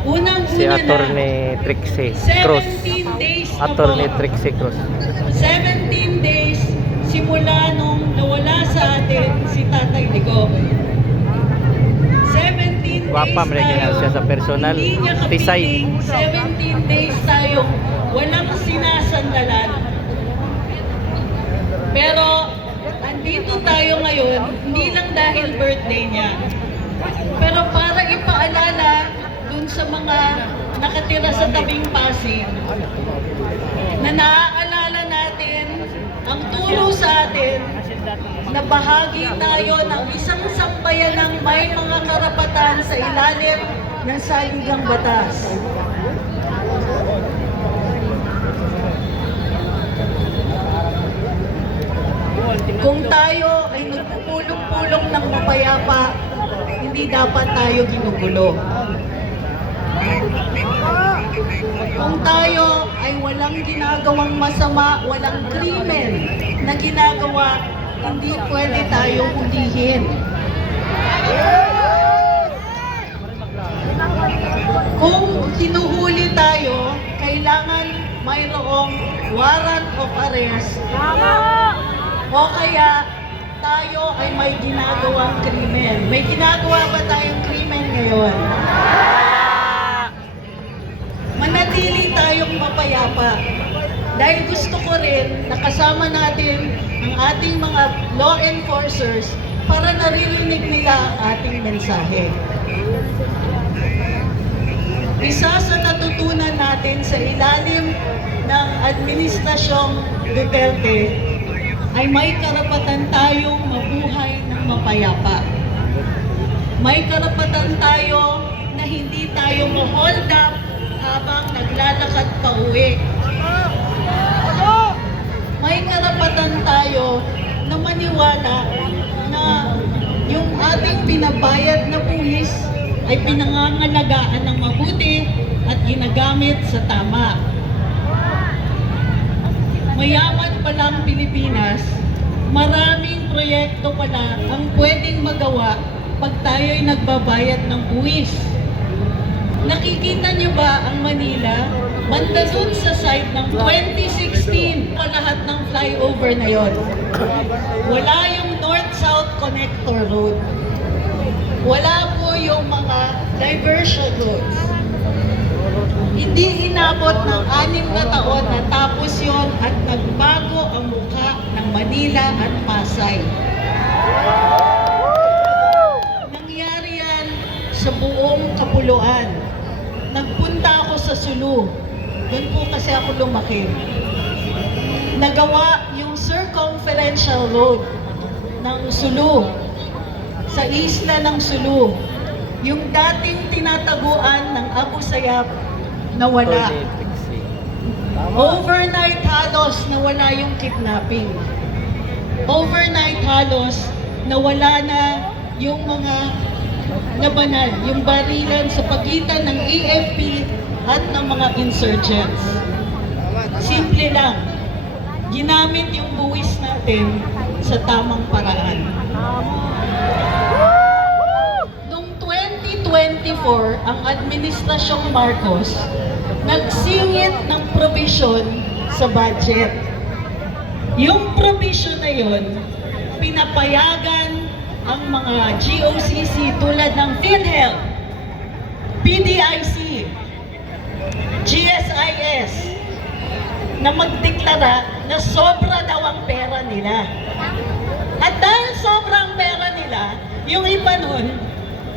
Si Unang-una Attorney Trixie na, Cruz. 17 days na Attorney po. Trixie Cruz. 17 days simula nung nawala sa atin si Tatay Digo. 17 Guwapa, days regional siya sa personal. hindi niya Tisay. kapiling. 17 days tayong walang sinasandalan. Pero andito tayo ngayon, hindi lang dahil birthday niya. Pero para ipaalala dun sa mga nakatira sa tabing Pasig, na naaalala natin ang tulo sa atin na bahagi tayo ng isang sambayanang may mga karapatan sa ilalim ng saligang batas. Kung tayo ay nagpupulong-pulong ng mapayapa, hindi dapat tayo ginugulo. Kung tayo ay walang ginagawang masama, walang krimen na ginagawa, hindi pwede tayong hulihin. Kung hinuhuli tayo, kailangan mayroong warrant of arrest. O kaya tayo ay may ginagawang krimen. May ginagawa ba tayong krimen ngayon? Manatili tayong mapayapa. Dahil gusto ko rin nakasama natin ang ating mga law enforcers para naririnig nila ang ating mensahe. Isa sa natutunan natin sa ilalim ng Administrasyong Duterte ay may karapatan tayong mabuhay ng mapayapa. May karapatan tayo na hindi tayo ma-hold up habang naglalakad pa uwi. May karapatan tayo na maniwala na yung ating pinabayad na buwis ay pinangangalagaan ng mabuti at ginagamit sa tama. Mayaman pa lang Pilipinas, maraming proyekto pala ang pwedeng magawa pag tayo'y nagbabayad ng buwis. Nakikita niyo ba ang Manila? Banda dun sa site ng 2016 pa lahat ng flyover na yon. Wala yung North-South Connector Road. Wala po yung mga diversion roads. Hindi inabot ng 6 na taon na tapos yon at nagbago ang mukha ng Manila at Pasay. Nangyari yan sa buong Kapuluan. Nagpunta ako sa Sulu. Doon po kasi ako lumaki. Nagawa yung circumferential road ng Sulu sa isla ng Sulu. Yung dating tinataguan ng Abu Sayyaf nawala. Overnight halos nawala yung kidnapping. Overnight halos nawala na yung mga labanan, yung barilan sa pagitan ng AFP at ng mga insurgents. Simple lang. Ginamit yung buwis natin sa tamang paraan. Noong 2024, ang Administrasyong Marcos nagsingit ng provision sa budget. Yung provision na yun, pinapayagan ang mga GOCC tulad ng PhilHealth, PDIC, GSIS na magdeklara na sobra daw ang pera nila. At dahil sobrang pera nila, yung iba nun,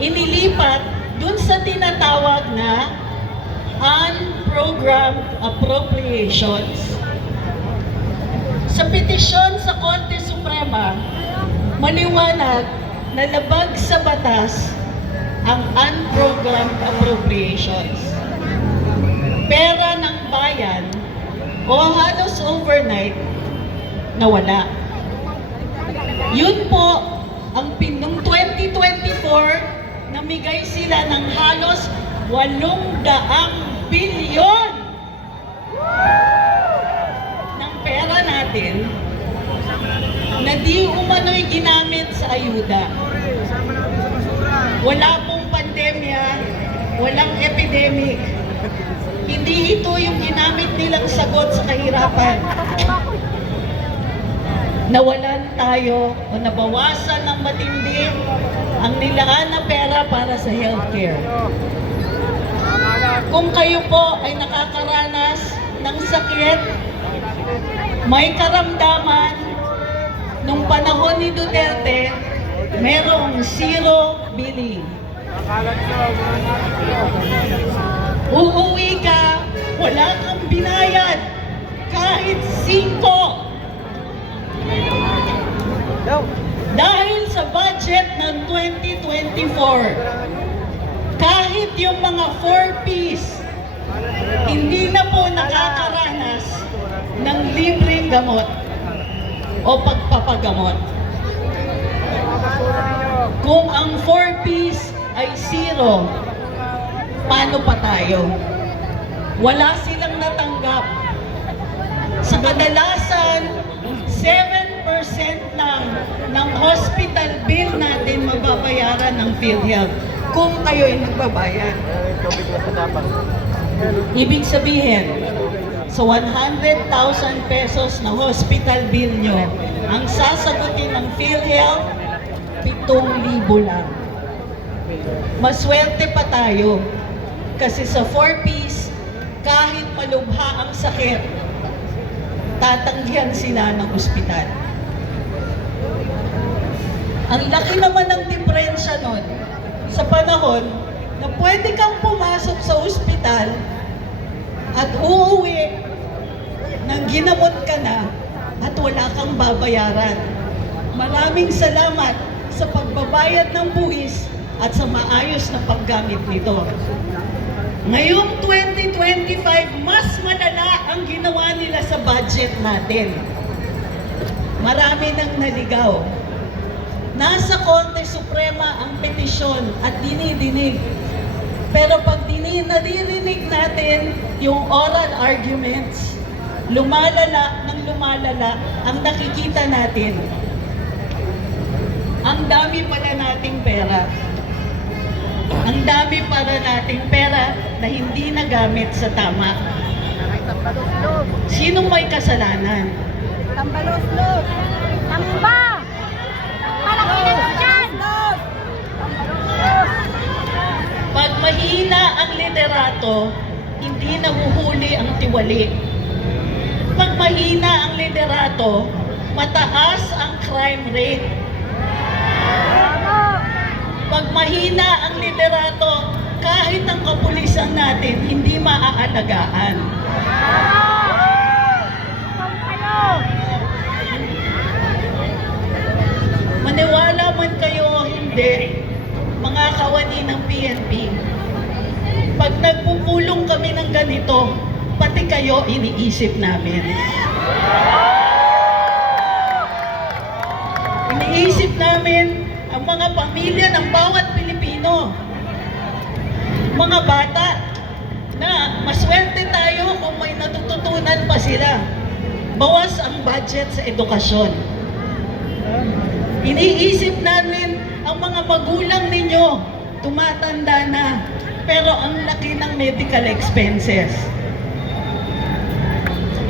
inilipat dun sa tinatawag na unprogrammed appropriations. Sa petisyon sa Korte Suprema, maliwanag na labag sa batas ang unprogrammed appropriations. Pera ng bayan o halos overnight nawala. Yun po ang noong 2024 namigay sila ng halos 800 bilyon ng pera natin na di umano'y ginamit sa ayuda. Wala pong pandemya, walang epidemic. Hindi ito yung ginamit nilang sagot sa kahirapan. Nawalan tayo o nabawasan ng matindi ang nilaan na pera para sa healthcare. Kung kayo po ay nakakaranas ng sakit, may karamdaman, nung panahon ni Duterte, merong zero billing. Uuwi ka, wala kang binayad, kahit 5. Dahil sa budget ng 2024, kahit yung mga 4Ps, hindi na po nakakaranas ng libreng gamot o pagpapagamot. Kung ang 4Ps ay 0, paano pa tayo? Wala silang natanggap. Sa kadalasan, 7% lang ng hospital bill natin mababayaran ng PhilHealth kung kayo ay nagbabayad. Ibig sabihin, sa 100,000 pesos na hospital bill nyo, ang sasagutin ng PhilHealth, 7,000 lang. Maswerte pa tayo kasi sa 4Ps, kahit malubha ang sakit, tatanggihan sila ng ospital. Ang laki naman ng diferensya nun sa panahon na pwede kang pumasok sa ospital at uuwi nang ginamot ka na at wala kang babayaran. Maraming salamat sa pagbabayad ng buwis at sa maayos na paggamit nito. Ngayong 2025, mas malala ang ginawa nila sa budget natin. Marami nang naligaw. Nasa Korte Suprema ang petisyon at dinidinig. Pero pag naririnig natin yung oral arguments, lumalala ang nakikita natin. Ang dami pala nating pera. Ang dami para nating pera na hindi nagamit sa tama. Sinong may kasalanan? Tambalos-los! Tamba! Malaki na to dyan! Pag mahina ang liderato, hindi nahuhuli ang tiwali. Pag mahina ang liderato, mataas ang crime rate. Pag mahina ang liderato, kahit ang kapulisan natin, hindi maaalagaan. Maniwala man kayo o hindi, mga kawani ng PNP, pag nagpupulong kami ng ganito, pati kayo iniisip namin. Iniisip namin ang mga pamilya ng bawat Pilipino. Mga bata na maswerte tayo kung may natututunan pa sila. Bawas ang budget sa edukasyon. Iniisip namin ang mga magulang ninyo, tumatanda na, pero ang laki ng medical expenses.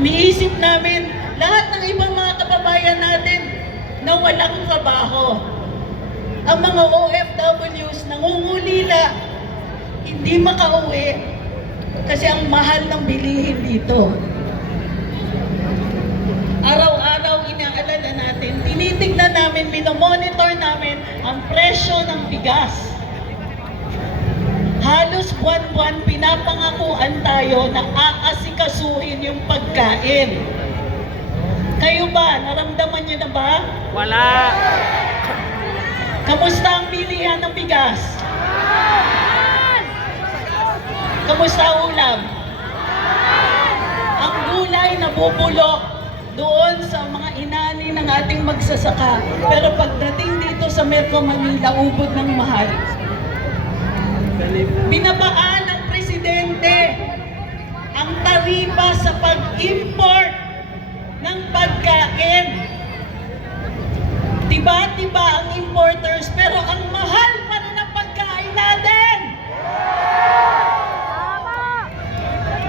Iniisip namin lahat ng ibang mga kababayan natin na walang trabaho. Ang mga OFWs nangungulila, hindi makauwi kasi ang mahal ng bilihin dito. Araw-araw inaalala natin, tinitignan namin, minomonitor namin ang presyo ng bigas. Halos buwan-buwan pinapangakuan tayo na aasikasuhin yung pagkain. Kayo ba? Naramdaman nyo na ba? Wala! Kamusta ang bilihan ng bigas? Kamusta ang ulam? Ang gulay nabubulok doon sa mga inani ng ating magsasaka. Pero pagdating dito sa Metro Manila, ubod ng mahal. Binabaan ng Presidente ang taripa sa pag-import